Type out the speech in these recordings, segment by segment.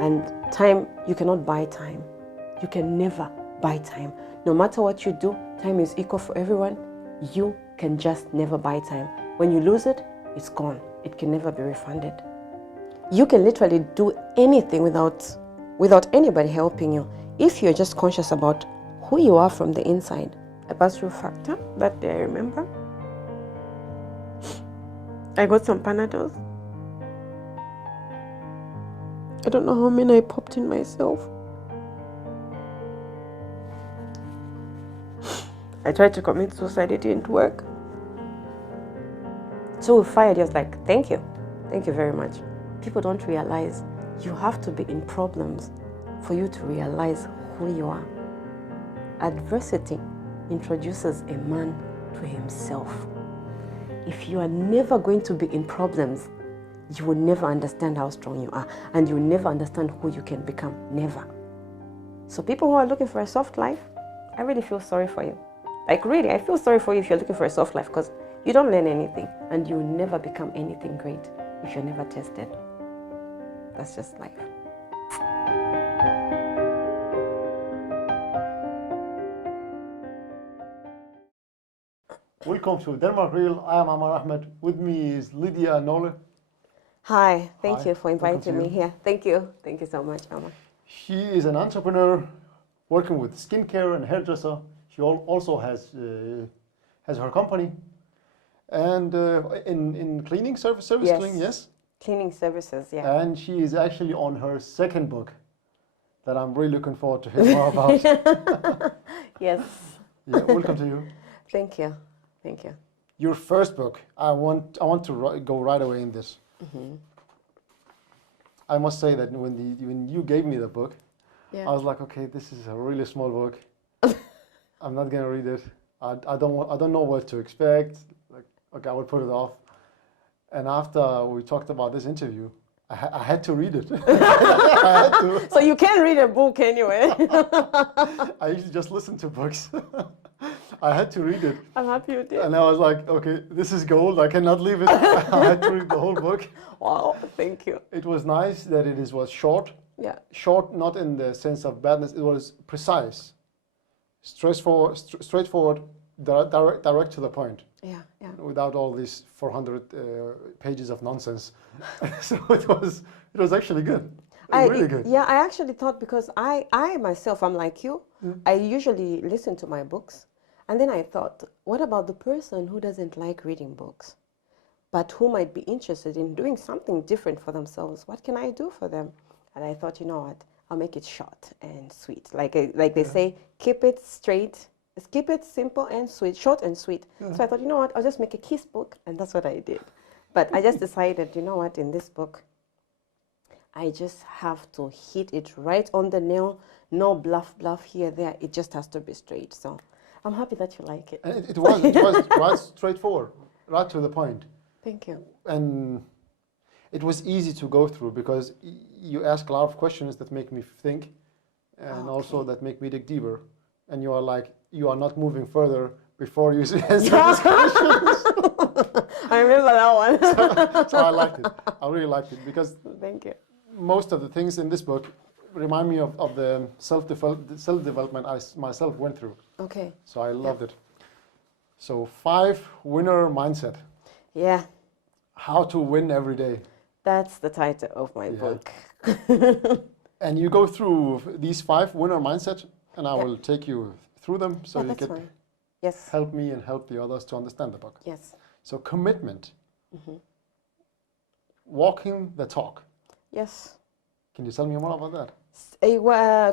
And time, you cannot buy time. You can never buy time. No matter what you do, time is equal for everyone. You can just never buy time. When you lose it, it's gone. It can never be refunded. You can literally do anything without anybody helping you if you're just conscious about who you are from the inside. I passed through factor that day, I remember. I got some Panadols. I don't know how many I popped in myself. I tried to commit suicide, it didn't work. So we fired, he was like, thank you very much. People don't realize you have to be in problems for you to realize who you are. Adversity introduces a man to himself. If you are never going to be in problems, you will never understand how strong you are, and you will never understand who you can become. Never. So people who are looking for a soft life, I really feel sorry for you. Like really, I feel sorry for you if you're looking for a soft life, because you don't learn anything and you will never become anything great if you're never tested. That's just life. Welcome to Denmark Real. I am Amar Ahmed. With me is Lydia Nolle. Hi, thank Hi. you for inviting me here. Thank you so much, Amar. She is an entrepreneur working with skincare and hairdresser. She also has her company, and in cleaning service Yes. cleaning, yes. Cleaning services, yeah. And she is actually on her second book that I'm really looking forward to hear more about. Yes. Yeah, welcome to you. Thank you. Your first book. I want to go right away in this. Mm-hmm. I must say that when you gave me the book, Yeah. I was like, okay, this is a really small book. I'm not gonna read it. I don't know what to expect. Like, okay, I would put it off. And after we talked about this interview, I had to read it. I had to. So you can read a book anyway. I usually just listen to books. I had to read it. I'm happy you did. And I was like, okay, this is gold. I cannot leave it. I had to read the whole book. Wow, thank you. It was nice that was short. Yeah. Short, not in the sense of badness. It was precise, straightforward, direct to the point. Yeah. Without all these 400 pages of nonsense. So it was actually good. Really good. Yeah, I actually thought, because I myself, I'm like you. I usually listen to my books. And then I thought, what about the person who doesn't like reading books, but who might be interested in doing something different for themselves? What can I do for them? And I thought, you know what, I'll make it short and sweet. Like they say, keep it straight, keep it simple and sweet, short and sweet. Yeah. So I thought, you know what, I'll just make a kiss book, and that's what I did. But I just decided, you know what, in this book, I just have to hit it right on the nail, no bluff here, there. It just has to be straight. So I'm happy that you like it. And it was right straightforward, right to the point. Thank you. And it was easy to go through, because you ask a lot of questions that make me think, and also that make me dig deeper. And you are not moving further before you answer these questions. I remember that one. So I liked it. I really liked it, because thank you. Most of the things in this book remind me of the self-development I myself went through. Okay. So I loved it. So 5 winner mindset. Yeah. How to win every day. That's the title of my book. And you go through these 5 winner mindset, and I will take you through them so you can help me and help the others to understand the book. Yes. So commitment. Walking the talk. Yes. Can you tell me more about that?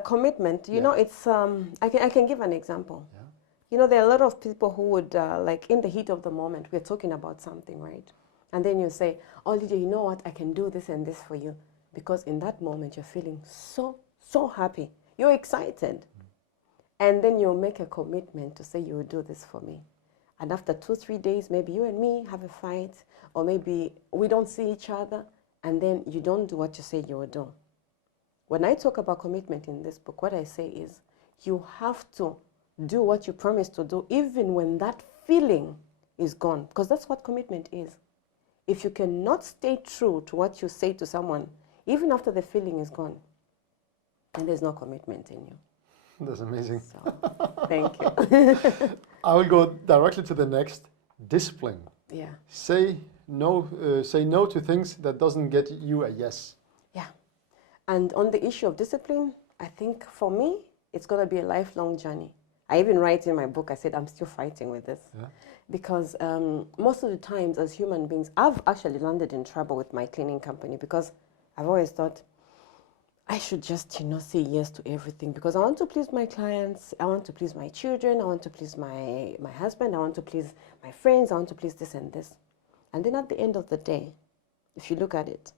Commitment. You know, it's I can give an example. Yeah. You know, there are a lot of people who would like, in the heat of the moment, we're talking about something, right? And then you say, oh, Lydia, you know what? I can do this and this for you, because in that moment you're feeling so happy. You're excited. And then you make a commitment to say you will do this for me. And after 2-3 days, maybe you and me have a fight, or maybe we don't see each other, and then you don't do what you say you will do. When I talk about commitment in this book, what I say is you have to do what you promise to do, even when that feeling is gone, because that's what commitment is. If you cannot stay true to what you say to someone, even after the feeling is gone, and there's no commitment in you. That's amazing. So, thank you. I will go directly to the next, discipline. Yeah. Say no to things that doesn't get you a yes. Yeah. And on the issue of discipline, I think for me, it's going to be a lifelong journey. I even write in my book, I said, I'm still fighting with this. Yeah. Because most of the times as human beings, I've actually landed in trouble with my cleaning company because I've always thought I should just, say yes to everything because I want to please my clients, I want to please my children, I want to please my husband, I want to please my friends, I want to please this and this. And then at the end of the day, if you look at it,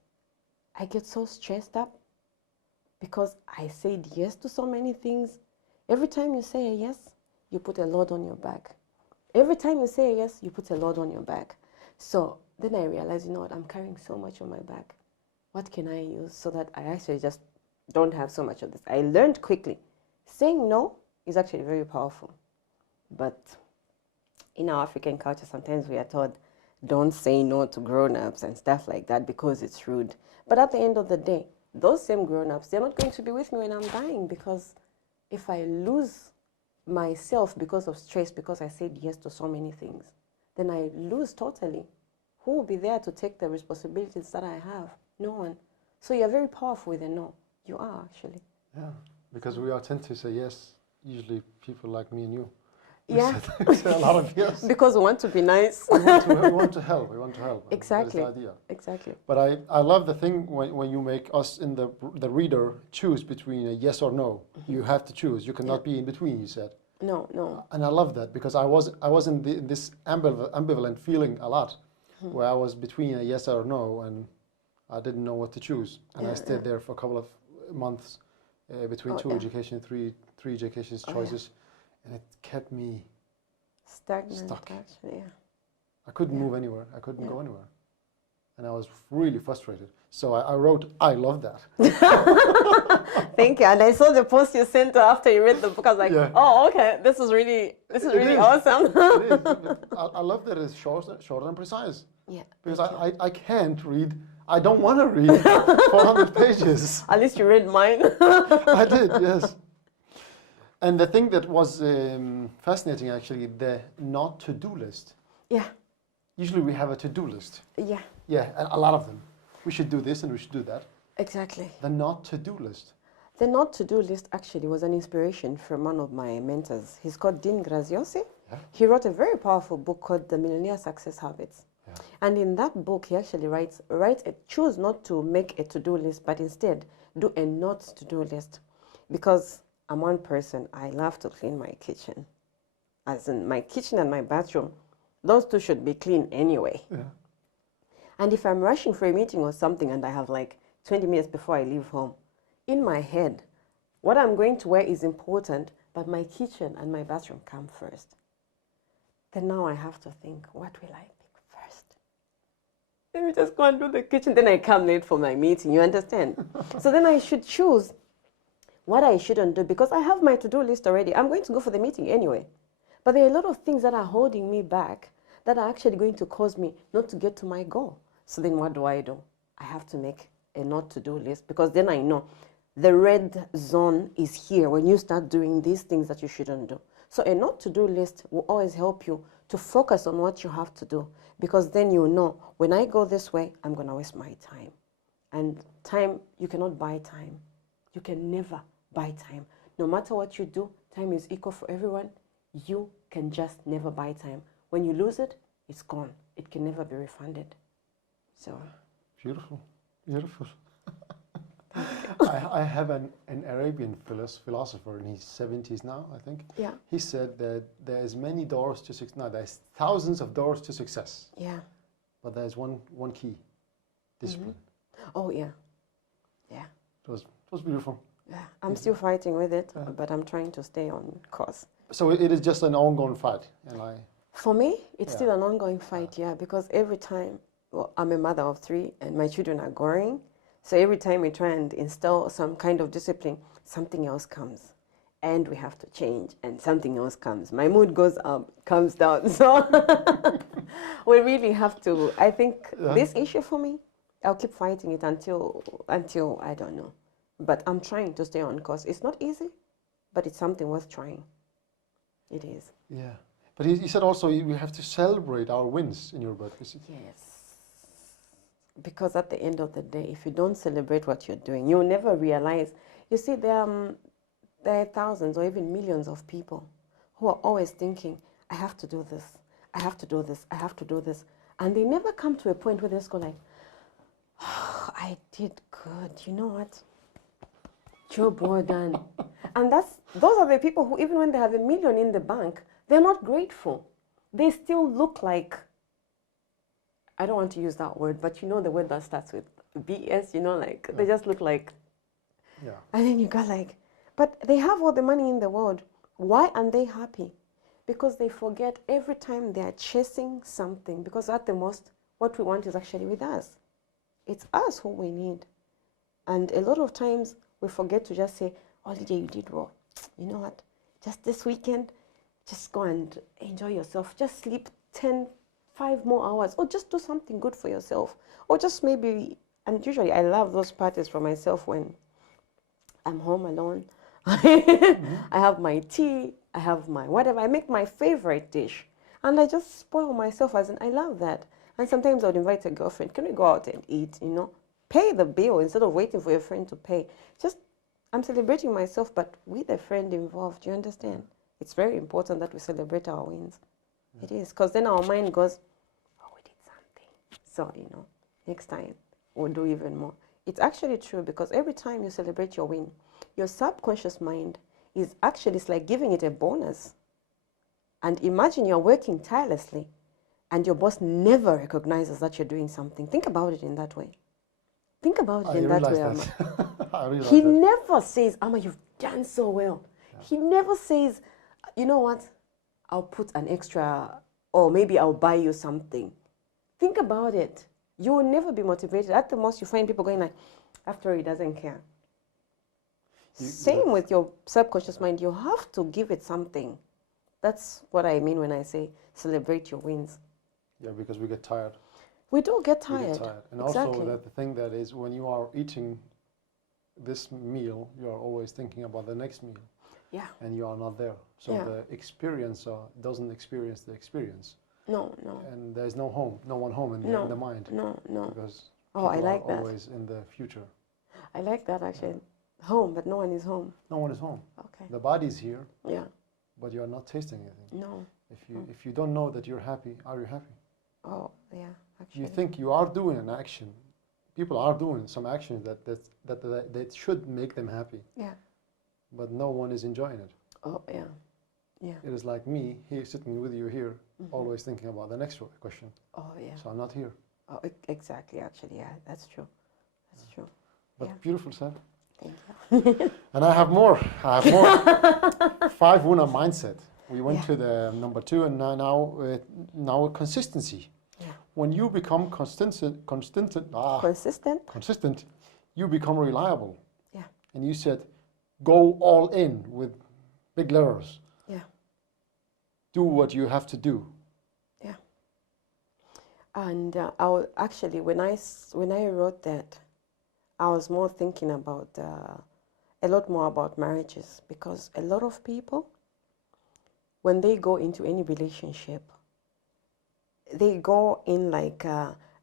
I get so stressed up because I said yes to so many things. Every time you say a yes, you put a load on your back. Every time you say a yes, you put a load on your back. So then I realized, what, I'm carrying so much on my back. What can I use so that I actually just don't have so much of this? I learned quickly. Saying no is actually very powerful. But in our African culture, sometimes we are told, don't say no to grown-ups and stuff like that because it's rude. But at the end of the day, those same grown-ups, they're not going to be with me when I'm dying because if I lose myself because of stress, because I said yes to so many things, then I lose totally. Who will be there to take the responsibilities that I have? No one. So you're very powerful with a no. You are actually. Yeah, because we are tend to say yes. Usually people like me and you. Yeah. Say a lot of yes. Because we want to be nice. we want to help. We want to help. Exactly. That is the idea. Exactly. But I love the thing when you make us in the reader choose between a yes or no. Mm-hmm. You have to choose. You cannot be in between, you said. No. And I love that because I was in this ambivalent feeling a lot, where I was between a yes or no, and I didn't know what to choose. And I stayed there for a couple of months between three education choices, and it kept me stuck. Actually, yeah. I couldn't move anywhere. I couldn't go anywhere. And I was really frustrated. So I wrote, I love that. Thank you. And I saw the post you sent after you read the book. I was like, oh, okay, this is really awesome. It is. I love that it's short and precise. Yeah. Because I can't read. I don't want to read 400 pages. At least you read mine. I did, yes. And the thing that was fascinating, actually, the not to-do list. Yeah. Usually we have a to-do list. Yeah. Yeah, a lot of them. We should do this and we should do that. Exactly. The not to-do list. The not to-do list actually was an inspiration from one of my mentors. He's called Dean Graziosi. Yeah. He wrote a very powerful book called The Millionaire Success Habits. Yeah. And in that book, he actually choose not to make a to-do list, but instead do a not to-do list. Because I'm one person, I love to clean my kitchen. As in my kitchen and my bathroom, those two should be clean anyway. Yeah. And if I'm rushing for a meeting or something and I have like 20 minutes before I leave home, in my head, what I'm going to wear is important, but my kitchen and my bathroom come first. Then now I have to think, what will I pick first? Let me just go and do the kitchen. Then I come late for my meeting, you understand? So then I should choose what I shouldn't do because I have my to-do list already. I'm going to go for the meeting anyway. But there are a lot of things that are holding me back that are actually going to cause me not to get to my goal. So then what do? I have to make a not to-do list because then I know the red zone is here when you start doing these things that you shouldn't do. So a not to-do list will always help you to focus on what you have to do because then you know when I go this way, I'm going to waste my time. And time, you cannot buy time. You can never buy time. No matter what you do, time is equal for everyone. You can just never buy time. When you lose it, it's gone. It can never be refunded. So beautiful. I have an Arabian philosopher in his 70s now, I think. Yeah. He said that there's many doors to success. No, there's thousands of doors to success. Yeah. But there's one key: discipline. Mm-hmm. Oh yeah. Yeah. It was beautiful. Yeah. I'm still fighting with it, but I'm trying to stay on course. So it is just an ongoing fight, For me, it's still an ongoing fight, because every time, I'm a mother of 3 and my children are growing. So every time we try and install some kind of discipline, something else comes and we have to change and something else comes. My mood goes up, comes down. So we really have to, I think this issue for me, I'll keep fighting it until I don't know, But I'm trying to stay on course. It's not easy, but it's something worth trying. It is. Yeah. But you said also we have to celebrate our wins in your book. Yes. Because at the end of the day, if you don't celebrate what you're doing, you'll never realize. You see, there are thousands or even millions of people who are always thinking, I have to do this, I have to do this, I have to do this. And they never come to a point where they just go like, oh, I did good. You know what? Job well done. And those are the people who, even when they have $1 million in the bank, they're not grateful. They still look like, I don't want to use that word, but you know the word that starts with BS, you know, like, they just look like, yeah. And then you got like, but they have all the money in the world. Why aren't they happy? Because they forget every time they are chasing something, because at the most, what we want is actually with us. It's us who we need. And a lot of times we forget to just say, oh, Lydia, you did well. You know what? Just this weekend, just go and enjoy yourself. Just sleep 5 more hours, or just do something good for yourself. Or just maybe, and usually I love those parties for myself when I'm home alone. I have my tea, I have my whatever. I make my favorite dish. And I just spoil myself, as in, I love that. And sometimes I would invite a girlfriend, can we go out and eat, you know? Pay the bill instead of waiting for your friend to pay. Just, I'm celebrating myself, but with a friend involved, do you understand? It's very important that we celebrate our wins. It is, because then our mind goes, oh, we did something. So, you know, next time we'll do even more. It's actually true, because every time you celebrate your win, your subconscious mind is actually, it's like giving it a bonus. And imagine you're working tirelessly and your boss never recognizes that you're doing something. Think about it in that way. Think about it in that way, Amma. He never says, Amma, you've done so well. Yeah. He never says, you know what, I'll put an extra, or maybe I'll buy you something. Think about it. You will never be motivated. At the most, you find people going like, after all, he doesn't care. Same with your subconscious mind. You have to give it something. That's what I mean when I say celebrate your wins. Yeah, because we get tired. We do get tired. We get tired. And exactly. Also that the thing that is, when you are eating this meal, you are always thinking about the next meal. Yeah. And you are not there. So the experiencer doesn't experience the experience. No, no. And there's no home, no one home in the mind. No, no. Because I like that. Always in the future. I like that actually. Home, but no one is home. No one is home. Okay. The body's here. Yeah. But you are not tasting anything. No. If you don't know that you're happy, are you happy? Oh, yeah. Actually. You think you are doing an action. People are doing some actions that should make them happy. Yeah. But no one is enjoying it. Oh, yeah. Yeah. It is like me here sitting with you here, always thinking about the next question. Oh, yeah. So I'm not here. Oh, exactly. Actually, yeah, that's true. That's true. But beautiful, sir. Thank you. And I have more. 5 winner mindset. We went to the number 2, and now consistency. Yeah. When you become consistent, you become reliable. Yeah. And you said, go all in with big letters. Yeah. Do what you have to do. Yeah. And actually, when I wrote that, I was more thinking about a lot more about marriages, because a lot of people, when they go into any relationship, they go in like,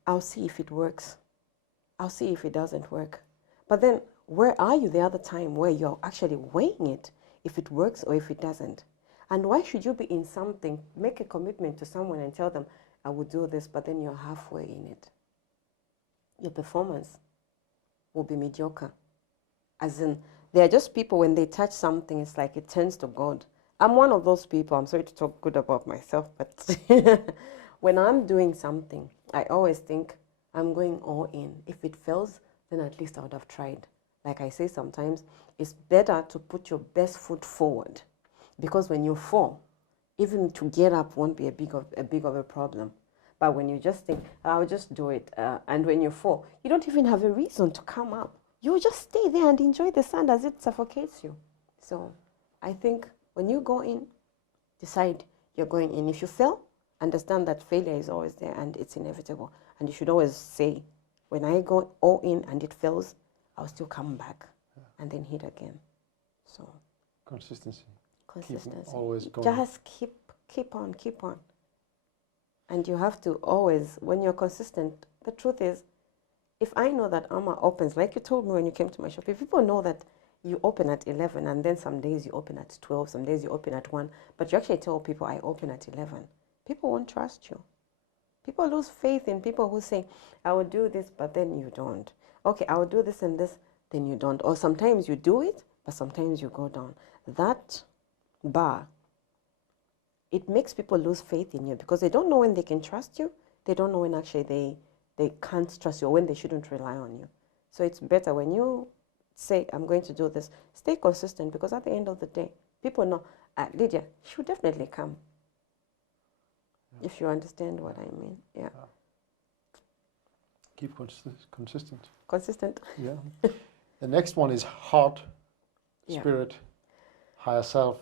I'll see if it works. I'll see if it doesn't work. But then where are you the other time where you're actually weighing it, if it works or if it doesn't? And why should you be in something, make a commitment to someone and tell them, I will do this, but then you're halfway in it? Your performance will be mediocre. As in, they're just people, when they touch something, it's like it turns to God. I'm one of those people. I'm sorry to talk good about myself, but when I'm doing something, I always think I'm going all in. If it fails, then at least I would have tried. Like I say sometimes, it's better to put your best foot forward, because when you fall, even to get up won't be a big of a problem. But when you just think, I'll just do it, and when you fall, you don't even have a reason to come up. You just stay there and enjoy the sun as it suffocates you. So I think when you go in, decide you're going in. If you fail, understand that failure is always there and it's inevitable. And you should always say, when I go all in and it fails, I'll still come back. and then hit again. So Consistency. consistency. Always going. Just keep on. And you have to always, when you're consistent, the truth is, if I know that Amma opens, like you told me when you came to my shop, if people know that you open at 11 and then some days you open at 12, some days you open at 1, but you actually tell people I open at 11, people won't trust you. People lose faith in people who say, I will do this, but then you don't. Okay, I will do this and this, then you don't. Or sometimes you do it, but sometimes you go down. That bar, it makes people lose faith in you because they don't know when they can trust you. They don't know when actually they can't trust you or when they shouldn't rely on you. So it's better when you say, I'm going to do this, stay consistent, because at the end of the day, people know, Lydia, she will definitely come. Yeah. If you understand what I mean. Yeah. Keep consistent. Consistent. Yeah. The next one is heart, spirit, higher self.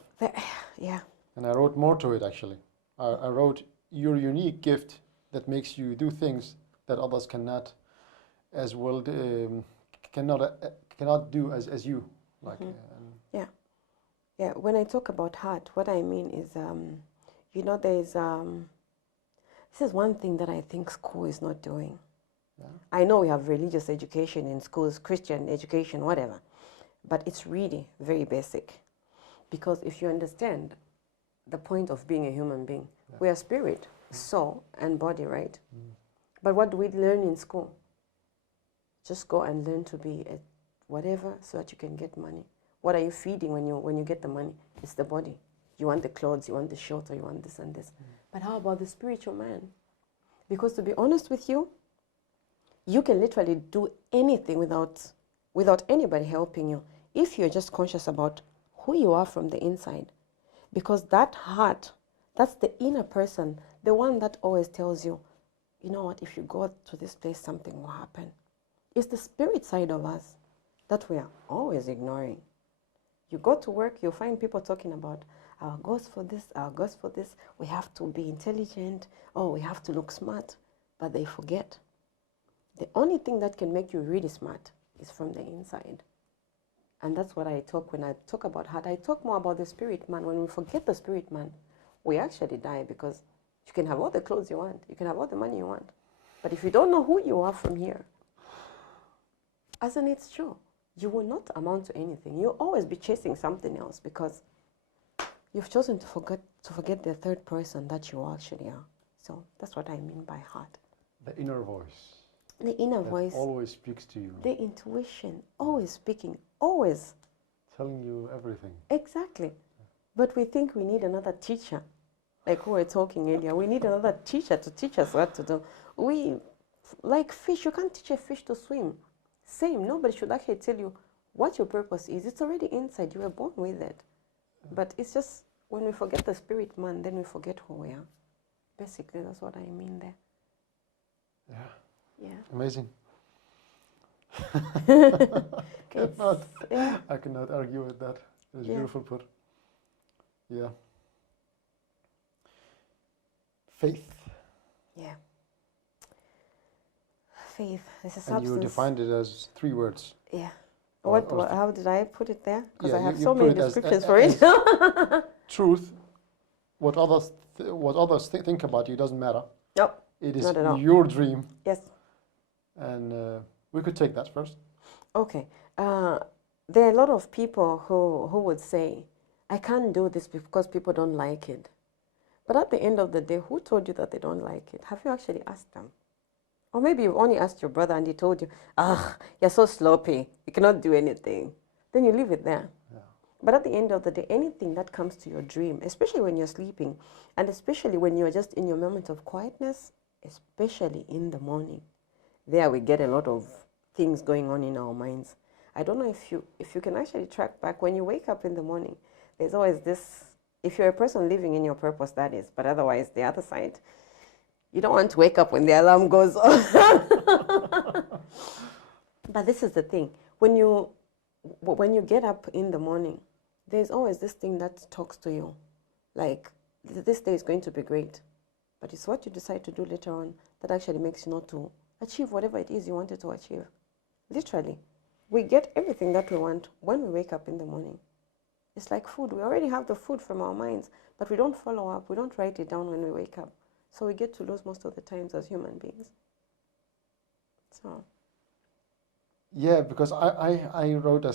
Yeah. And I wrote more to it, actually. I wrote, your unique gift that makes you do things that others cannot as well, cannot do as you. Like. Yeah. Yeah. When I talk about heart, what I mean is, you know, there's, this is one thing that I think school is not doing. Yeah. I know we have religious education in schools, Christian education, whatever, but it's really very basic. Because if you understand the point of being a human being, we are spirit, soul, and body, right? But what do we learn in school? Just go and learn to be a whatever so that you can get money. What are you feeding when you get the money? It's the body. You want the clothes, you want the shelter, you want this and this. But how about the spiritual man? Because to be honest with you, you can literally do anything without anybody helping you if you're just conscious about who you are from the inside. Because that heart, that's the inner person, the one that always tells you, you know what, if you go to this place, something will happen. It's the spirit side of us that we are always ignoring. You go to work, you'll find people talking about our goals for this, our goals for this. We have to be intelligent. Oh, we have to look smart. But they forget. The only thing that can make you really smart is from the inside. And that's what I talk when I talk about heart. I talk more about the spirit man. When we forget the spirit man, we actually die, because you can have all the clothes you want. You can have all the money you want. But if you don't know who you are from here, as in it's true, you will not amount to anything. You'll always be chasing something else because you've chosen to forget the third person that you actually are. So that's what I mean by heart. The inner voice. The inner voice. Always speaks to you. The intuition, always speaking, always. Telling you everything. Exactly. But we think we need another teacher. Like we were talking earlier, we need another teacher to teach us what to do. Like fish, you can't teach a fish to swim. Same, nobody should actually tell you what your purpose is. It's already inside, you were born with it. But it's just, when we forget the spirit man, then we forget who we are. Basically, that's what I mean there. Yeah. Yeah. Amazing. I cannot argue with that. It's beautiful put. Yeah. Faith. Yeah. Faith. This is and substance. you defined it as 3 words. Yeah. How did I put it there? Because I have you so many descriptions for it. Truth. What others think about you doesn't matter. Nope. It is not at all. your dream. Yes. And we could take that first. Okay. There are a lot of people who would say, I can't do this because people don't like it. But at the end of the day, who told you that they don't like it? Have you actually asked them? Or maybe you only asked your brother and he told you, you're so sloppy, you cannot do anything. Then you leave it there. Yeah. But at the end of the day, anything that comes to your dream, especially when you're sleeping, and especially when you're just in your moment of quietness, especially in the morning, there we get a lot of things going on in our minds. I don't know if you can actually track back. When you wake up in the morning, there's always this, if you're a person living in your purpose, that is, but otherwise the other side, you don't want to wake up when the alarm goes on. But this is the thing. When you get up in the morning, there's always this thing that talks to you. Like, this day is going to be great. But it's what you decide to do later on that actually makes you not to achieve whatever it is you wanted to achieve. Literally. we get everything that we want when we wake up in the morning. It's like food. We already have the food from our minds, but we don't follow up. We don't write it down when we wake up. So we get to lose most of the times as human beings. So. Yeah, because I wrote a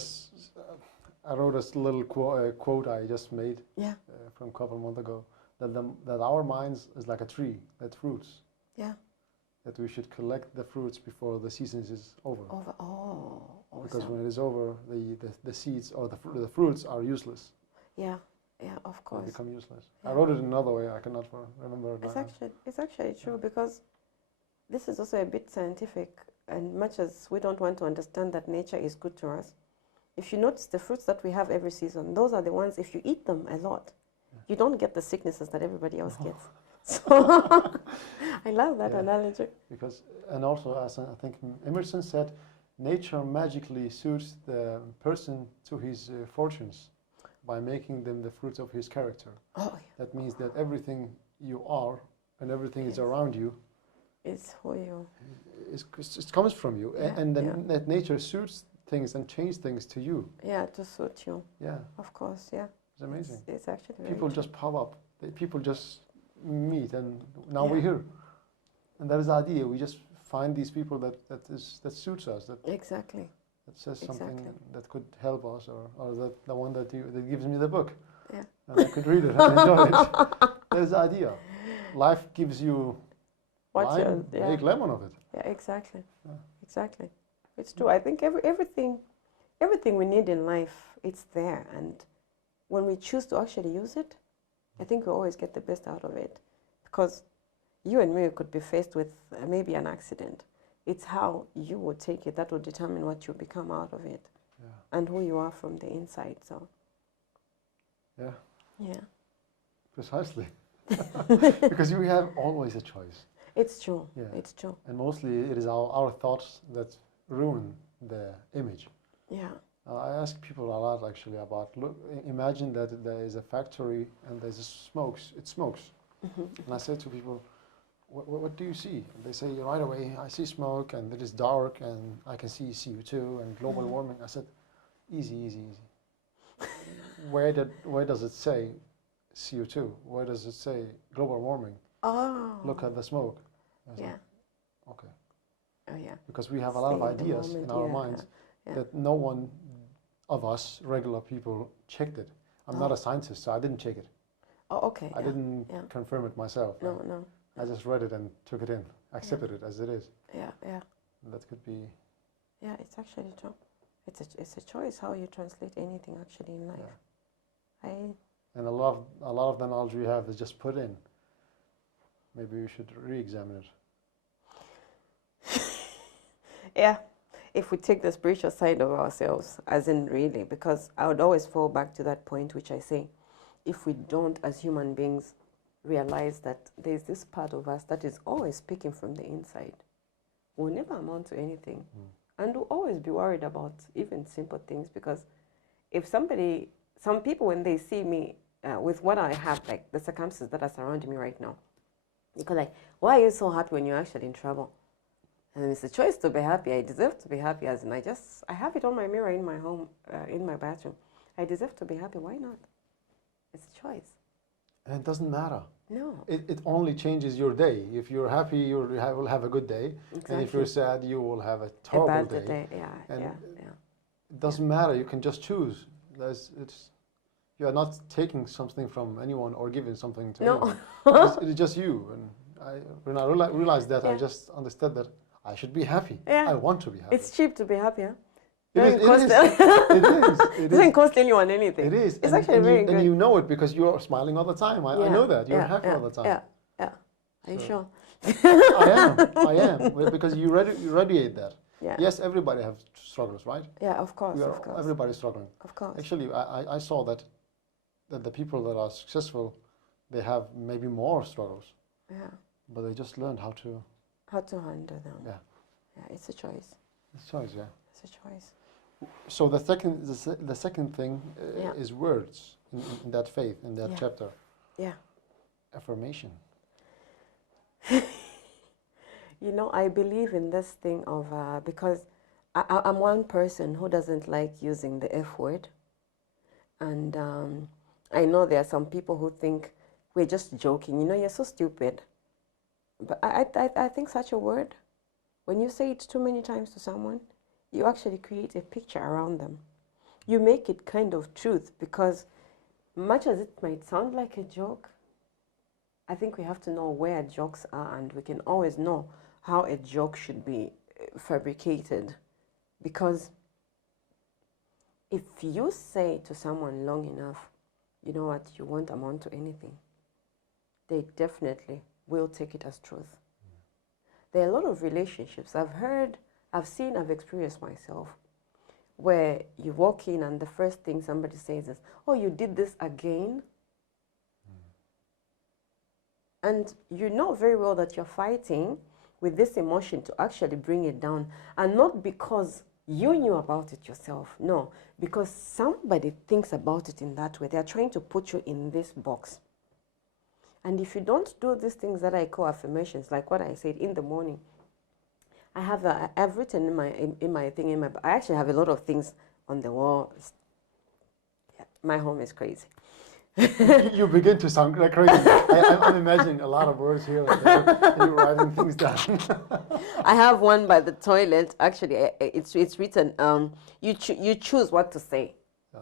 little quote I just made from a couple of months ago, that our minds is like a tree that fruits. Yeah. That we should collect the fruits before the season is over. Oh, awesome. Because when it is over, the seeds or the fruits are useless. Yeah, of course. They become useless. Yeah. I wrote it another way. I cannot remember it. It's actually true, because this is also a bit scientific, and much as we don't want to understand that nature is good to us, if you notice the fruits that we have every season, those are the ones, if you eat them a lot, you don't get the sicknesses that everybody else gets. So I love that analogy. Because, and also, as I think Emerson said, nature magically suits the person to his fortunes by making them the fruits of his character. Oh, yeah. That means that everything you are and everything is around you is who you. It comes from you, and then that nature suits things and changes things to you. Yeah, to suit you. Yeah, of course. Yeah, it's amazing. It's actually people just pop up. People just meet, and now we're here. And that is the idea. We just find these people that suits us. Exactly. That says something that could help us, or that the one that gives me the book. Yeah. And I could read it and enjoy it. That's the idea. Life gives you lime, make lemon of it. Yeah, exactly. Yeah. Exactly. It's true. I think everything we need in life, it's there, and when we choose to actually use it, I think we always get the best out of it. Because you and me could be faced with maybe an accident. It's how you would take it that will determine what you become out of it, and who you are from the inside. So. Yeah. Yeah. Precisely. Because you have always a choice. It's true. Yeah. It's true. And mostly it is our thoughts that ruin the image. Yeah. I ask people a lot actually about, imagine that there is a factory and there's it smokes. And I say to people, what do you see? And they say, right away, I see smoke and it is dark and I can see CO2 and global warming. I said, easy. Where does it say CO2? Where does it say global warming? Oh. Look at the smoke. Yeah. Okay. Oh, yeah. Because we have a lot of ideas in our minds that no one of us, regular people, checked it. I'm not a scientist, so I didn't check it. Oh, okay. I didn't confirm it myself. No. I just read it and took it in, accepted it as it is. Yeah. And that could be. Yeah, it's actually true. It's a choice how you translate anything actually in life. Yeah. And a lot of the knowledge we have is just put in. Maybe we should re-examine it. Yeah, if we take the spiritual side of ourselves, as in really, because I would always fall back to that point which I say, if we don't as human beings realize that there's this part of us that is always speaking from the inside, we'll never amount to anything. And we'll always be worried about even simple things, because if some people, when they see me with what I have, like the circumstances that are surrounding me right now, they go like, why are you so happy when you're actually in trouble? And it's a choice to be happy. I deserve to be happy, as in I have it on my mirror in my home, in my bathroom. I deserve to be happy. Why not? It's a choice. And it doesn't matter. No. It only changes your day. If you're happy, you will have a good day. Exactly. And if you're sad, you will have a terrible day. Yeah. It doesn't matter. You can just choose. You are not taking something from anyone or giving something to anyone. It's just you. And when I realized that, I just understood that I should be happy. Yeah. I want to be happy. It's cheap to be happy, huh? It doesn't cost anyone anything. It is. It's actually very good. And you know it because you are smiling all the time. I know that. You're happy all the time. Yeah. Are you sure? I am. Because you radiate that. Yeah. Yes, everybody has struggles, right? Yeah, of course. Everybody's struggling. Of course. Actually, I saw that the people that are successful, they have maybe more struggles. Yeah. But they just learned how to handle them. Yeah. Yeah, it's a choice. It's a choice, yeah. It's a choice. So the second thing is words in that faith, in that chapter. Yeah. Affirmation. I believe in this thing of because I'm one person who doesn't like using the F word. And I know there are some people who think we're just joking. You know, you're so stupid. But I think such a word, when you say it too many times to someone, you actually create a picture around them. You make it kind of truth, because much as it might sound like a joke, I think we have to know where jokes are, and we can always know how a joke should be fabricated. Because if you say to someone long enough, you know what, you won't amount to anything, they definitely will take it as truth. There are a lot of relationships I've heard, I've seen, I've experienced myself, where you walk in and the first thing somebody says is, oh, you did this again? And you know very well that you're fighting with this emotion to actually bring it down. And not because you knew about it yourself. No, because somebody thinks about it in that way. They're trying to put you in this box. And if you don't do these things that I call affirmations, like what I said in the morning, I've written I actually have a lot of things on the wall. Yeah, my home is crazy. You begin to sound like crazy. I'm imagining a lot of words here and there, and you're writing things down. I have one by the toilet. Actually, it's written, you choose what to say. Yeah.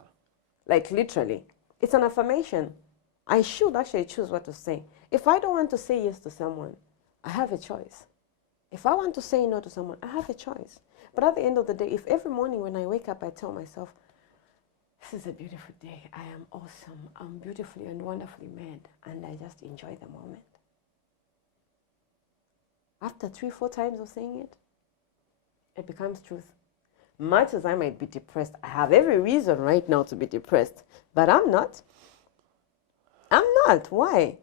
Like literally. It's an affirmation. I should actually choose what to say. If I don't want to say yes to someone, I have a choice. If I want to say no to someone, I have a choice. But at the end of the day, if every morning when I wake up, I tell myself, this is a beautiful day, I am awesome, I'm beautifully and wonderfully made, and I just enjoy the moment. After 3-4 times of saying it, it becomes truth. Much as I might be depressed, I have every reason right now to be depressed, but I'm not. I'm not. Why?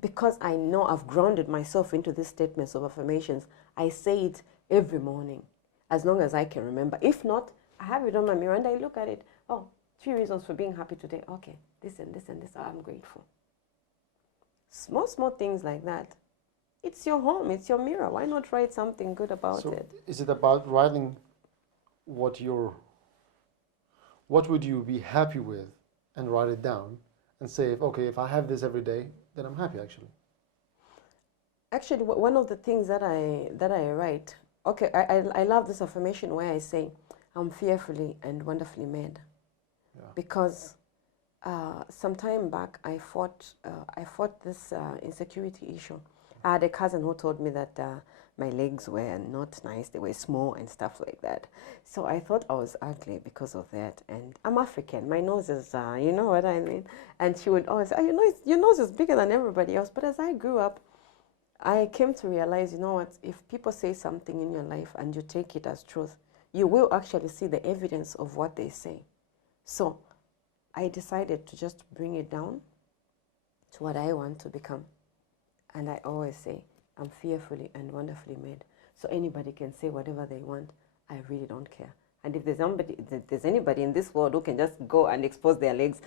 Because I know I've grounded myself into these statements of affirmations. I say it every morning, as long as I can remember. If not, I have it on my mirror and I look at it. Oh, 3 reasons for being happy today. Okay, this and this and this. Oh, I'm grateful. Small things like that. It's your home. It's your mirror. Why not write something good about it? Is it about writing what would you be happy with, and write it down and say, if I have this every day, then I'm happy actually? Actually, one of the things that I write, okay, I love this affirmation where I say, I'm fearfully and wonderfully made. Yeah. Because some time back, I fought this insecurity issue. I had a cousin who told me that my legs were not nice, they were small and stuff like that. So I thought I was ugly because of that. And I'm African, my nose is, you know what I mean? And she would always say, oh, your nose is bigger than everybody else. But as I grew up, I came to realize, you know what, if people say something in your life and you take it as truth, you will actually see the evidence of what they say. So I decided to just bring it down to what I want to become. And I always say, I'm fearfully and wonderfully made. So anybody can say whatever they want. I really don't care. And if there's anybody in this world who can just go and expose their legs,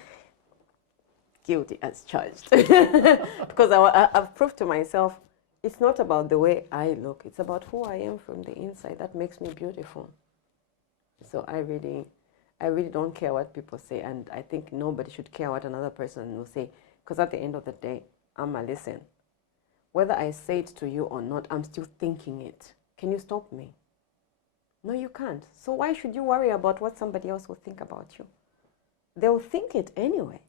guilty as charged. Because I've proved to myself, it's not about the way I look. It's about who I am from the inside. That makes me beautiful. So I really don't care what people say. And I think nobody should care what another person will say. Because at the end of the day, I'm a listen. Whether I say it to you or not, I'm still thinking it. Can you stop me? No, you can't. So why should you worry about what somebody else will think about you? They'll think it anyway.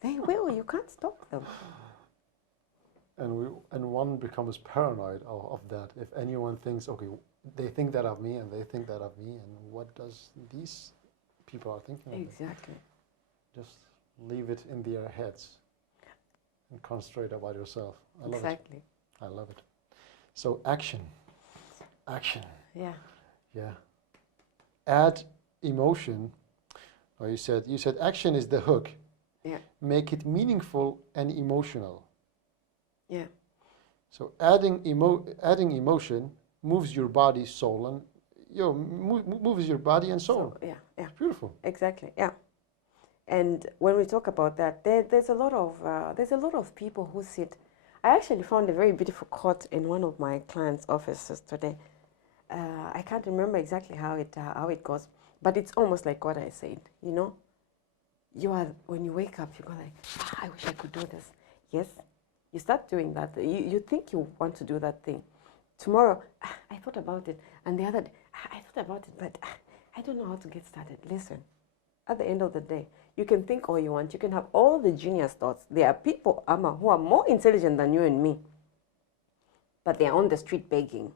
They will. You can't stop them. And one becomes paranoid of that. If anyone thinks, okay, they think that of me and they think that of me, and what does these people are thinking of me? Exactly. Just leave it in their heads and concentrate about yourself. I love Exactly. it. I love it. So action. Yeah. Yeah. Add emotion. Oh, you said action is the hook. Yeah. Make it meaningful and emotional. Yeah. So adding emotion moves your body, soul, and moves your body and soul. So, yeah. It's beautiful. Exactly. Yeah. And when we talk about that, there's a lot of people who sit. I actually found a very beautiful quote in one of my clients' offices today. I can't remember exactly how it goes, but it's almost like what I said. You know, when you wake up, you go like, I wish I could do this. Yes, you start doing that. You think you want to do that thing. Tomorrow, I thought about it, and the other day, I thought about it, but I don't know how to get started. Listen, at the end of the day, you can think all you want. You can have all the genius thoughts. There are people, Amma, who are more intelligent than you and me, but they are on the street begging.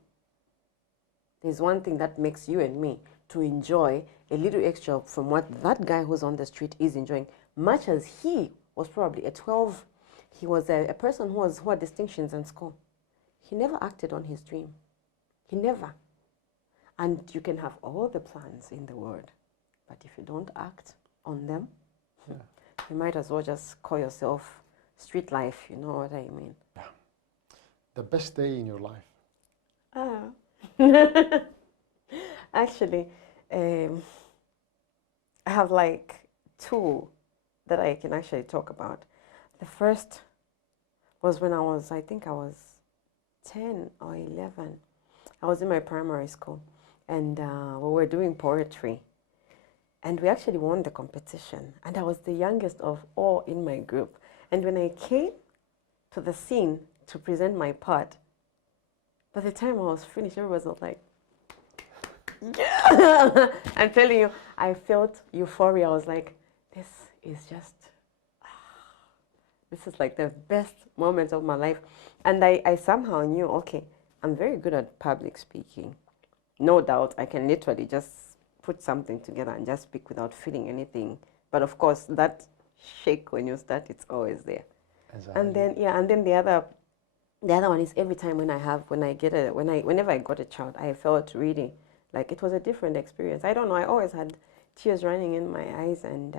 There's one thing that makes you and me to enjoy a little extra from what that guy who's on the street is enjoying, much as he was probably at 12. He was a person who had distinctions in school. He never acted on his dream. He never. And you can have all the plans in the world, but if you don't act on them, you might as well just call yourself street life, you know what I mean? Yeah. The best day in your life? Actually, I have like two that I can actually talk about. The first was when I think I was 10 or 11. I was in my primary school, and we were doing poetry, and we actually won the competition, and I was the youngest of all in my group. And when I came to the scene to present my part, by the time I was finished, everybody was like, yeah! I'm telling you, I felt euphoria. I was like, this is like the best moment of my life. And I somehow knew, okay, I'm very good at public speaking. No doubt, I can literally just put something together and just speak without feeling anything. But of course, that shake when you start, it's always there. Exactly. And then the other one is every time whenever I got a child, I felt really like it was a different experience. I don't know, I always had tears running in my eyes, and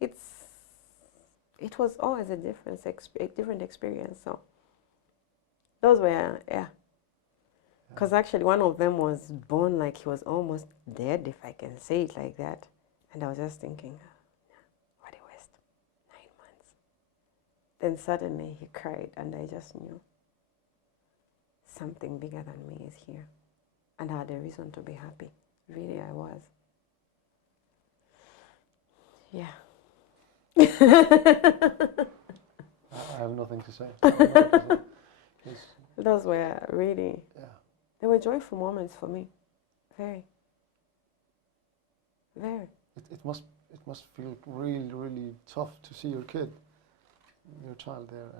it was always a different experience. So those were, because actually one of them was born like he was almost dead, if I can say it like that. And I was just thinking, what a waste, 9 months. Then suddenly he cried, and I just knew something bigger than me is here. And I had a reason to be happy. Really, I was. Yeah. I have nothing to say. Those were really, they were joyful moments for me. Very. Very. It must feel really, really tough to see your child there,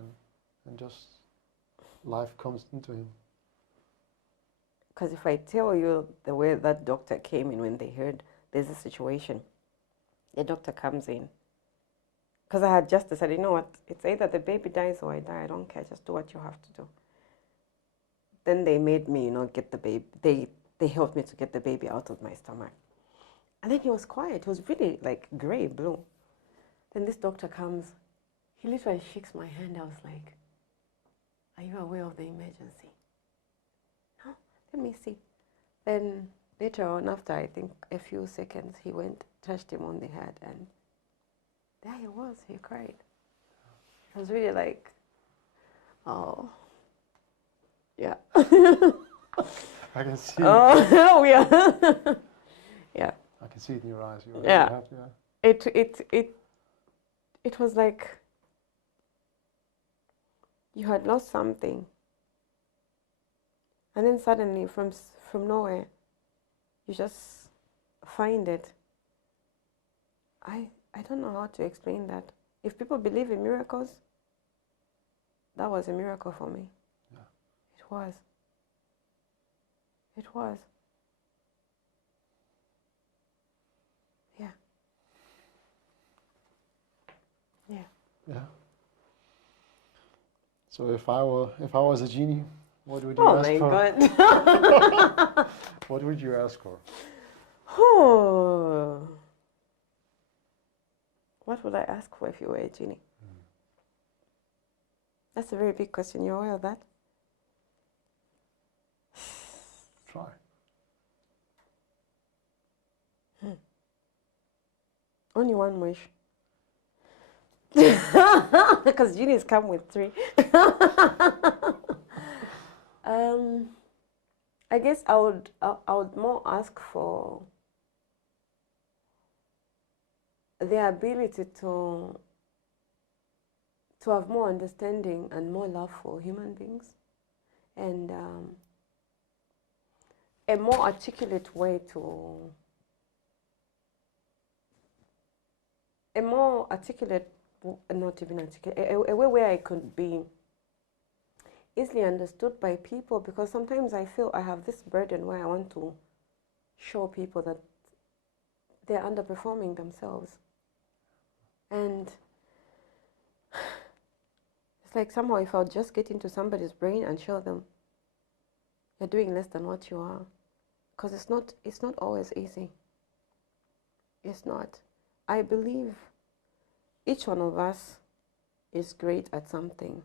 and just life comes into him. Because if I tell you the way that doctor came in when they heard there's a situation, the doctor comes in. Because I had just decided, you know what, it's either the baby dies or I die, I don't care, just do what you have to do. Then they made me, get the baby, they helped me to get the baby out of my stomach. And then he was quiet, it was really like gray, blue. Then this doctor comes, he literally shakes my hand, I was like, are you aware of the emergency? Let me see. Then later on, after I think a few seconds, he went, touched him on the head, and there he was. He cried. It was really like, oh, yeah. I can see. Oh, yeah. Yeah. I can see it in your eyes. You're yeah. Happy, It was like you had lost something. And then suddenly, from nowhere, you just find it. I don't know how to explain that. If people believe in miracles, that was a miracle for me. Yeah. It was. It was. Yeah. Yeah. Yeah. So if I was a genie, what would you ask for? Oh my God. What would you ask for? Oh. What would I ask for if you were a genie? That's a very big question. You're aware of that? Try. Only one wish. Because genies come with 3. I guess I would more ask for the ability to have more understanding and more love for human beings, and a more articulate way to a more articulate, not even articulate, a way where I could be easily understood by people, because sometimes I feel I have this burden where I want to show people that they're underperforming themselves. And it's like somehow if I'll just get into somebody's brain and show them you're doing less than what you are, because it's not always easy. It's not. I believe each one of us is great at something.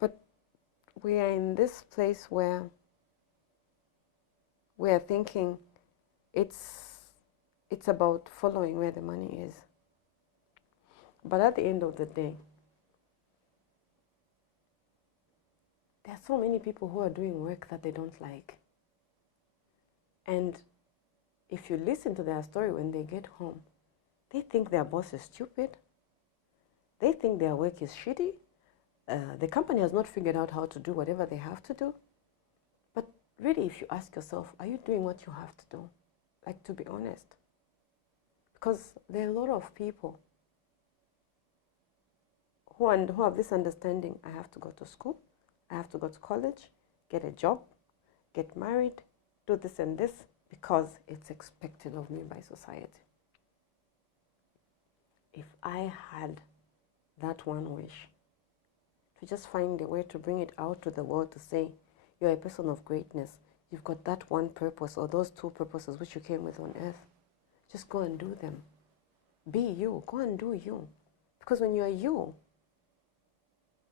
But we are in this place where we are thinking it's about following where the money is. But at the end of the day, there are so many people who are doing work that they don't like. And if you listen to their story when they get home, they think their boss is stupid. They think their work is shitty. The company has not figured out how to do whatever they have to do. But really, if you ask yourself, are you doing what you have to do? Like, to be honest. Because there are a lot of people who have this understanding: I have to go to school, I have to go to college, get a job, get married, do this and this, because it's expected of me by society. If I had that one wish, to just find a way to bring it out to the world, to say, you're a person of greatness, you've got that one purpose or those two purposes which you came with on earth, just go and do them. Be you, go and do you. Because when you're you,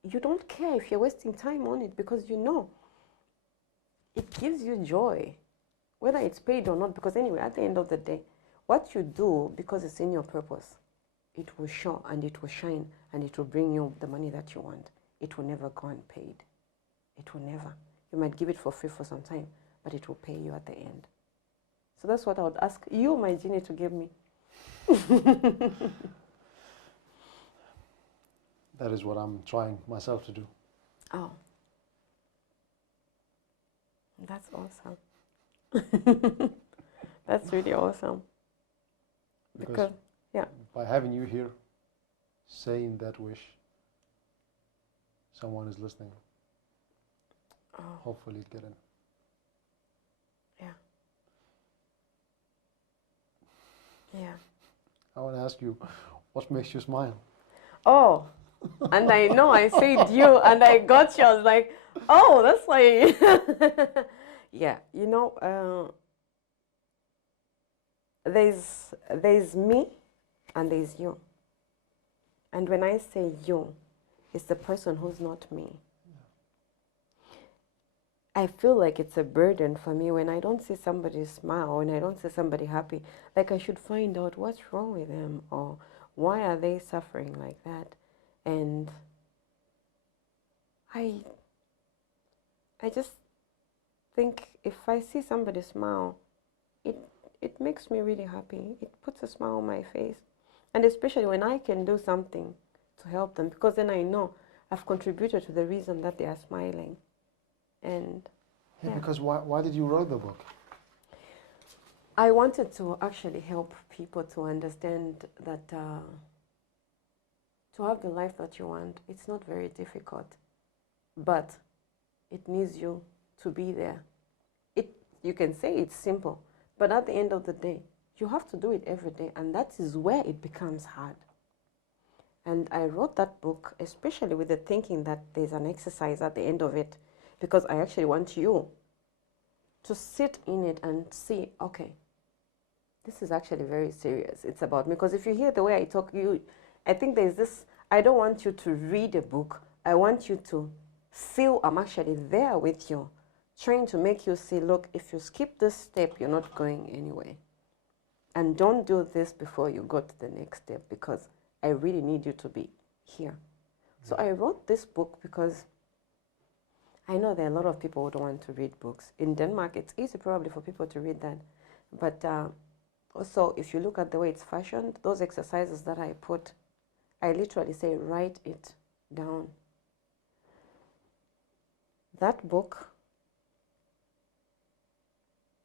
you don't care if you're wasting time on it, because you know it gives you joy, whether it's paid or not. Because anyway, at the end of the day, what you do because it's in your purpose, it will show and it will shine and it will bring you the money that you want. It will never go unpaid. It will never. You might give it for free for some time, but it will pay you at the end. So that's what I would ask you, my genie, to give me. That is what I'm trying myself to do. Oh, that's awesome. That's really awesome. Because yeah, by having you here, saying that wish, someone is listening. oh, Hopefully get in. yeah, yeah. I want to ask you, what makes you smile? Oh, and I know I said you, and I got you. I was like, oh, that's like, yeah, you know, there's me, and there's you. And when I say you, it's the person who's not me. I feel like it's a burden for me when I don't see somebody smile, when I don't see somebody happy. Like, I should find out what's wrong with them, or why are they suffering like that. And I just think if I see somebody smile, it makes me really happy. It puts a smile on my face. And especially when I can do something to help them, because then I know I've contributed to the reason that they are smiling. And yeah. Because why did you write the book? I wanted to actually help people to understand that to have the life that you want, it's not very difficult, but it needs you to be there. You can say it's simple, but at the end of the day, you have to do it every day, and that is where it becomes hard. And I wrote that book especially with the thinking that there's an exercise at the end of it, because I actually want you to sit in it and see, okay, this is actually very serious. It's about me. Because if you hear the way I talk, I think there's this, I don't want you to read a book. I want you to feel I'm actually there with you, trying to make you see, look, if you skip this step, you're not going anywhere. And don't do this before you go to the next step, because I really need you to be here. So I wrote this book because I know there are a lot of people who don't want to read books. In Denmark, it's easy probably for people to read that. But also, if you look at the way it's fashioned, those exercises that I put, I literally say, write it down. That book,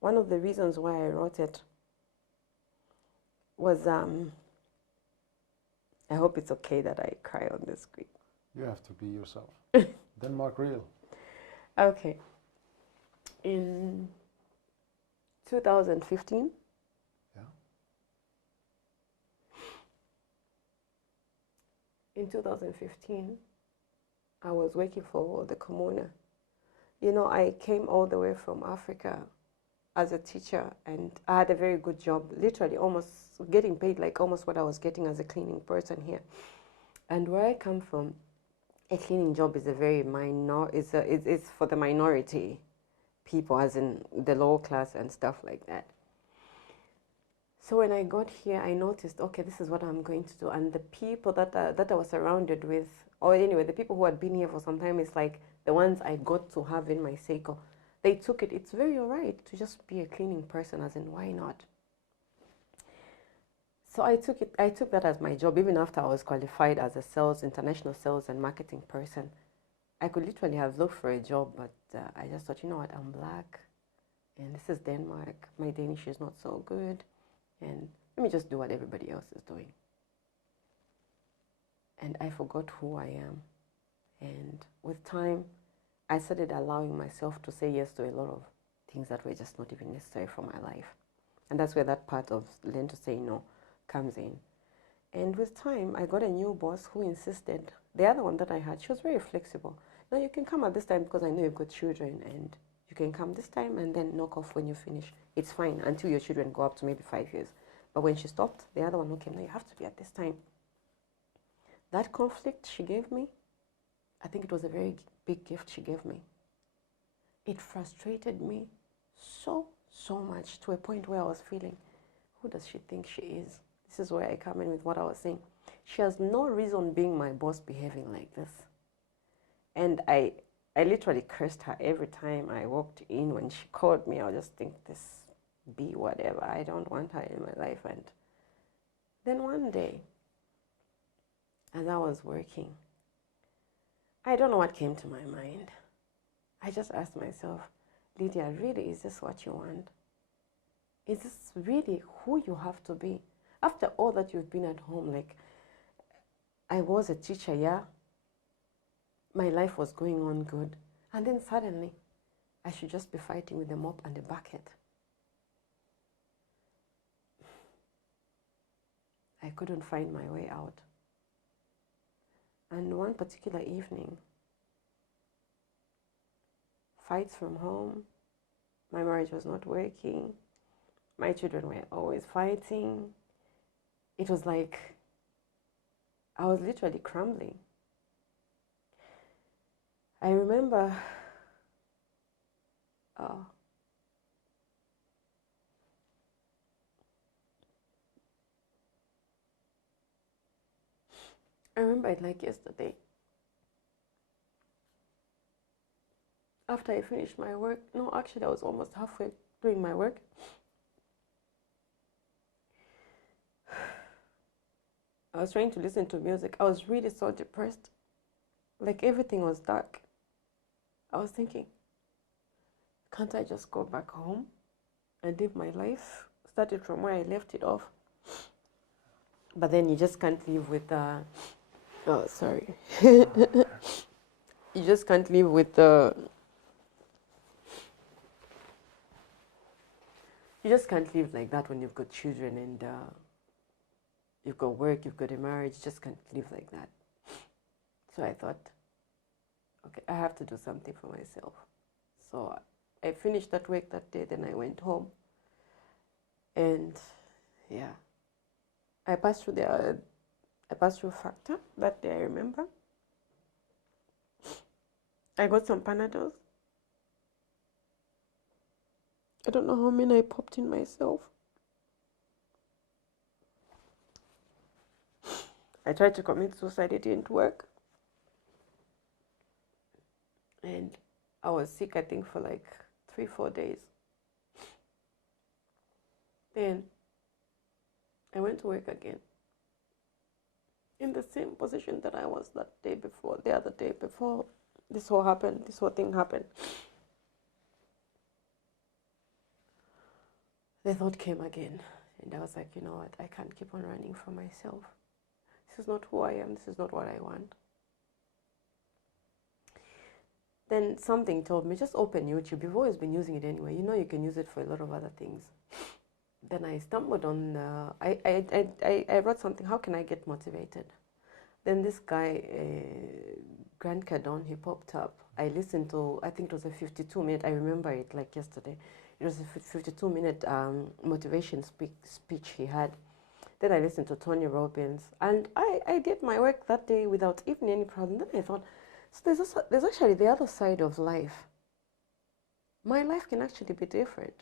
one of the reasons why I wrote it was, I hope it's okay that I cry on the screen. You have to be yourself. Denmark real. Okay. In 2015, Yeah. in 2015, I was working for the Communa. You know, I came all the way from Africa as a teacher, and I had a very good job, literally almost getting paid like almost what I was getting as a cleaning person here. And where I come from, a cleaning job is a very it's for the minority people, as in the lower class and stuff like that. So when I got here, I noticed, okay, this is what I'm going to do. And the people that I was surrounded with, or anyway, the people who had been here for some time, is like the ones I got to have in my circle. They took it. It's very all right to just be a cleaning person, as in, why not? So I took that as my job, even after I was qualified as a international sales and marketing person. I could literally have looked for a job, but I just thought, you know what, I'm black, and this is Denmark. My Danish is not so good, and let me just do what everybody else is doing. And I forgot who I am. And with time, I started allowing myself to say yes to a lot of things that were just not even necessary for my life. And that's where that part of learn to say no comes in. And with time, I got a new boss who insisted. The other one that I had, she was very flexible. No, you can come at this time because I know you've got children, and you can come this time and then knock off when you finish. It's fine until your children go up to maybe 5 years. But when she stopped, the other one who came, no, you have to be at this time. That conflict she gave me, I think it was a very big gift she gave me. It frustrated me so much, to a point where I was feeling, who does she think she is? This is where I come in with what I was saying. She has no reason being my boss behaving like this. And I literally cursed her every time I walked in. When she called me, I would just think, this be whatever. I don't want her in my life. And then one day, as I was working, I don't know what came to my mind. I just asked myself, Lydia, really, is this what you want? Is this really who you have to be? After all that you've been at home, like, I was a teacher, yeah? My life was going on good. And then suddenly, I should just be fighting with a mop and a bucket. I couldn't find my way out. And one particular evening, fights from home, my marriage was not working, my children were always fighting. It was like I was literally crumbling. I remember it like yesterday. After I finished my work, no, actually I was almost halfway doing my work. I was trying to listen to music. I was really so depressed. Like, everything was dark. I was thinking, can't I just go back home and live my life? Started from where I left it off. But then you just can't live with oh, sorry. You just can't live with you just can't live like that when you've got children and you've got work, you've got a marriage. You just can't live like that. So I thought, okay, I have to do something for myself. So I finished that work that day, then I went home. And yeah, I passed through Factor that day, I remember. I got some Panadols. I don't know how many I popped in myself. I tried to commit suicide, it didn't work. And I was sick, I think, for like 3-4 days. Then I went to work again in the same position that I was the other day before this whole thing happened. The thought came again, and I was like, you know what, I can't keep on running from myself. This is not who I am, this is not what I want. Then something told me, just open YouTube. You've always been using it anyway. You know you can use it for a lot of other things. Then I stumbled on, I wrote something, how can I get motivated? Then this guy, Grant Cardone, he popped up. I listened to, I think it was a 52-minute, I remember it like yesterday. It was a 52-minute motivation speech he had. Then I listened to Tony Robbins. And I did my work that day without even any problem. Then I thought, so there's actually the other side of life. My life can actually be different.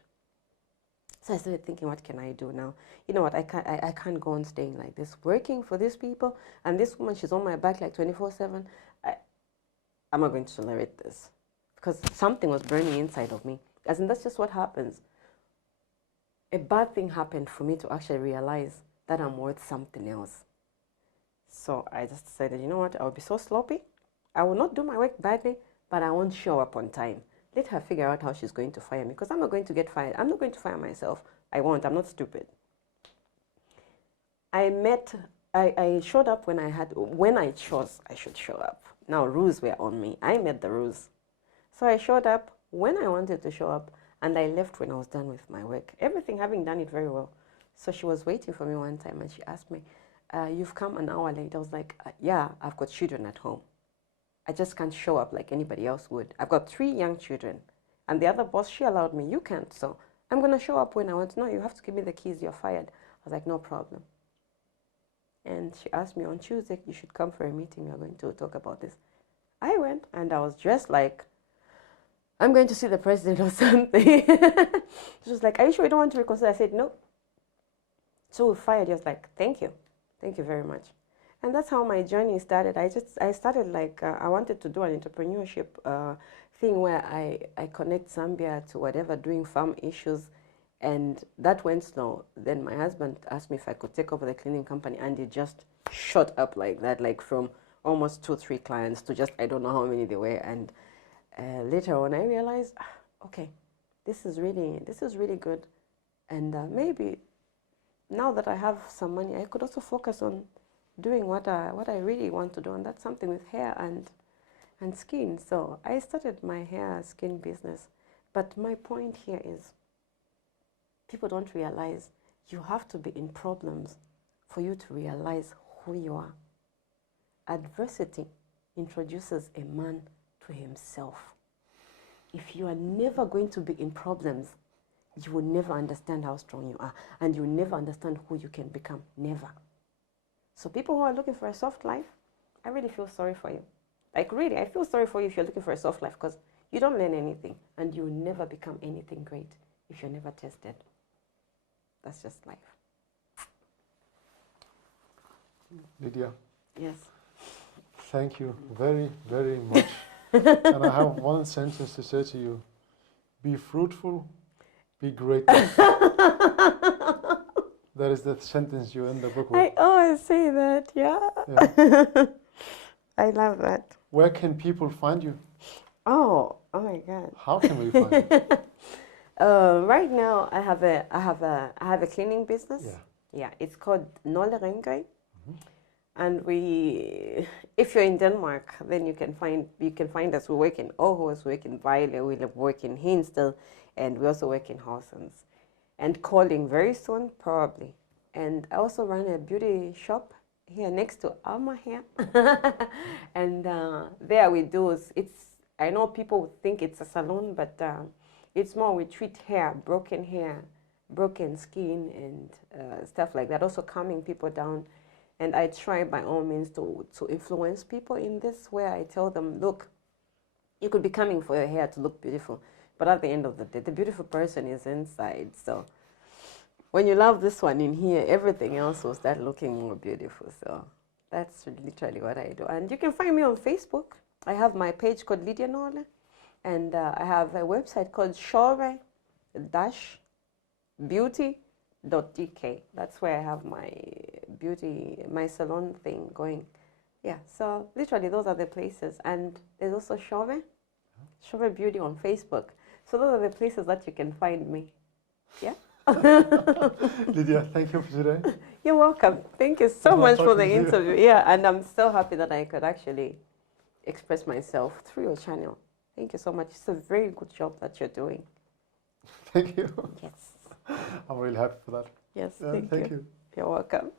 So I started thinking, what can I do now? You know what, I can't go on staying like this, working for these people, and this woman, she's on my back like 24/7. I'm not going to tolerate this. Because something was burning inside of me. As in, that's just what happens. A bad thing happened for me to actually realize that I'm worth something else. So I just decided, you know what, I'll be so sloppy. I will not do my work badly, but I won't show up on time. Let her figure out how she's going to fire me, because I'm not going to get fired. I'm not going to fire myself. I won't. I'm not stupid. I showed up when I chose I should show up. Now, rules were on me. I made the rules. So I showed up when I wanted to show up, and I left when I was done with my work. Everything, having done it very well. So she was waiting for me one time, and she asked me, you've come an hour late. I was like, yeah, I've got children at home. I just can't show up like anybody else would. I've got 3 young children. And the other boss, she allowed me. You can't. So I'm going to show up when I want. No, you have to give me the keys. You're fired. I was like, no problem. And she asked me on Tuesday, you should come for a meeting. We're going to talk about this. I went, and I was dressed like, I'm going to see the president or something. She was like, are you sure you don't want to reconsider? I said, no. So we fired. He was like, thank you. Thank you very much. And that's how my journey started. I started like, I wanted to do an entrepreneurship thing where I connect Zambia to whatever, doing farm issues. And that went slow. Then my husband asked me if I could take over the cleaning company, and it just shot up like that, like from almost 2-3 clients to just, I don't know how many they were. And later on, I realized, okay, this is really good. And maybe now that I have some money, I could also focus on doing what I really want to do, and that's something with hair and skin. So I started my hair skin business. But my point here is, people don't realize you have to be in problems for you to realize who you are. Adversity introduces a man to himself. If you are never going to be in problems, you will never understand how strong you are, and you will never understand who you can become. Never. So people who are looking for a soft life, I really feel sorry for you. Like really, I feel sorry for you if you're looking for a soft life, because you don't learn anything, and you will never become anything great if you're never tested. That's just life. Lydia. Yes. Thank you very, very much. And I have one sentence to say to you. Be fruitful, be great. That is the sentence you end the book with. I always say that, yeah. I love that. Where can people find you? Oh my God. How can we find you? Right now, I have a cleaning business. Yeah. It's called unwavering. And if you're in Denmark, then you can find us. We work in Aarhus, we work in Vejle, we work in Hinsted, and we also work in Horsens. And calling very soon, probably. And I also run a beauty shop here next to Alma here. And there we do, I know people think it's a salon, but it's more, we treat hair, broken skin, and stuff like that. Also calming people down. And I try by all means to influence people in this, where I tell them, look, you could be coming for your hair to look beautiful, but at the end of the day, the beautiful person is inside. So when you love this one in here, everything else will start looking more beautiful. So that's literally what I do. And you can find me on Facebook. I have my page called Lydia Nole. And I have a website called shore-beauty.dk. That's where I have my my salon thing going. Yeah, so literally those are the places. And there's also Shore Beauty on Facebook. So those are the places that you can find me. Yeah. Lydia, thank you for today. You're welcome. Thank you so much for the interview. Yeah, and I'm so happy that I could actually express myself through your channel. Thank you so much. It's a very good job that you're doing. Thank you. Yes. I'm really happy for that. Yes, Thank you. You're welcome.